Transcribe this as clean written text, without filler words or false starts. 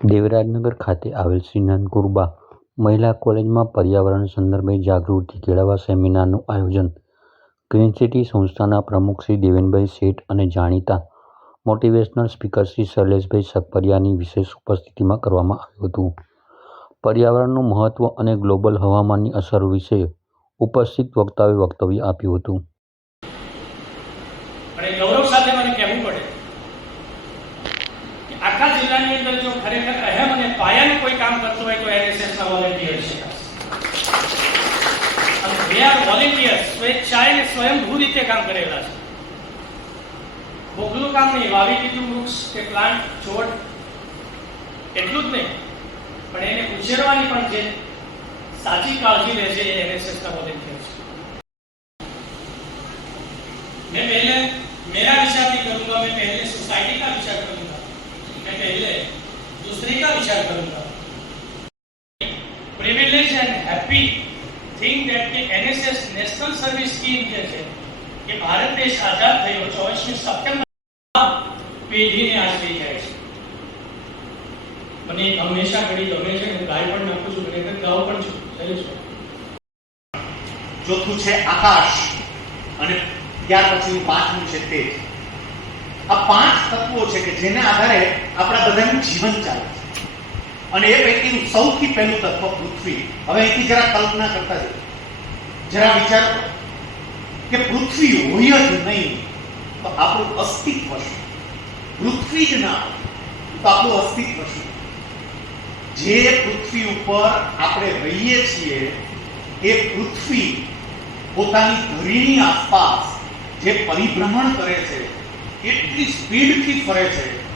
દેવરાજનગર ખાતે આવેલ શ્રી નંદકુરબા મહિલા કોલેજમાં પર્યાવરણ સંદર્ભે જાગૃતિ કેળવવા સેમિનારનું આયોજન ગ્રીન સિટી સંસ્થાના પ્રમુખ શ્રી દેવેનભાઈ શેઠ અને જાણીતા મોટિવેશનલ સ્પીકર શ્રી શૈલેષભાઈ સકપરિયાની વિશેષ ઉપસ્થિતિમાં કરવામાં આવ્યું હતું. પર્યાવરણનું મહત્વ અને ગ્લોબલ હવામાનની અસરો વિશે ઉપસ્થિત વક્તાઓએ વક્તવ્ય આપ્યું હતું. અને ગૌરવ સાથે મને કહેવું પડે કે આખા જિલ્લાની અંદર જો ખરેખર અહેમ અને પાયાનું કોઈ કામ કરતું હોય તો એનએસએસના વોલેન્ટિયર્સ છે. અને they are volunteers, સ્વેચ્છાએ અને સ્વયંભૂ રીતે કામ કરેલા છે. ભોગલું કામ નહીં, વાવી દીધું વૃક્ષ કે પ્લાન્ટ છોડ એટલું જ નહીં, પણ એને ઉછેરવાની પણ જે સાચી કાળજી લે છે એ એનએસએસના વોલેન્ટિયર્સ છે. मैं पहले मेरा विचार नहीं करूंगा, मैं पहले सोसाइटी का विचार करूंगा, मैं पहले दूसरे का विचार करूंगा. Privilege and happy thing that के एनएसएस नेशनल सर्विस स्कीम જે છે કે ભારત દેશ આઝાદ થયો 24મી સપ્ટેમ્બર પેઢીને આજ થઈ જાય છે. મને હંમેશા ઘડી ગમે છે, હું ગાય પણ નાખું છું, ખરેખર ગાઉં પણ છું. ચોથું છે આકાશ અને ત્યાર પછીનું પાંચમું છે તેજ. આ પાંચ તત્વો છે કે જેના આધારે આપણા બધાનું જીવન ચાલે છે. અને એ પૈકીનું સૌથી પહેલું તત્વ પૃથ્વી. હવે અહીંથી જરા કલ્પના કરતા જજો, જરા વિચાર કરો કે પૃથ્વી હોય જ નહીં તો આપણું અસ્તિત્વ શું? પૃથ્વી જ ના તો આપણું અસ્તિત્વ શું? જે પૃથ્વી ઉપર આપણે રહીએ છીએ એ પૃથ્વી પોતાની ધરીની આસપાસ જે પરિભ્રમણ કરે છે, એટલી સ્પીડથી ફરે છે